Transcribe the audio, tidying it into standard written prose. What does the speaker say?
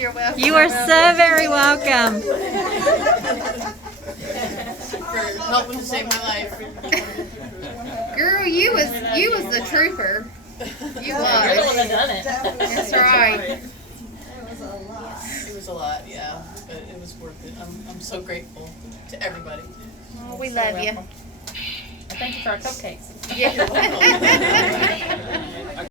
you're welcome. You are so very welcome. For helping to save my life. Girl, you was the trooper. You You're the one was. that done it. That's right. It was a lot, yeah, but it was worth it. I'm so grateful to everybody. Oh, we love you. Thank you for our cupcakes. Yeah.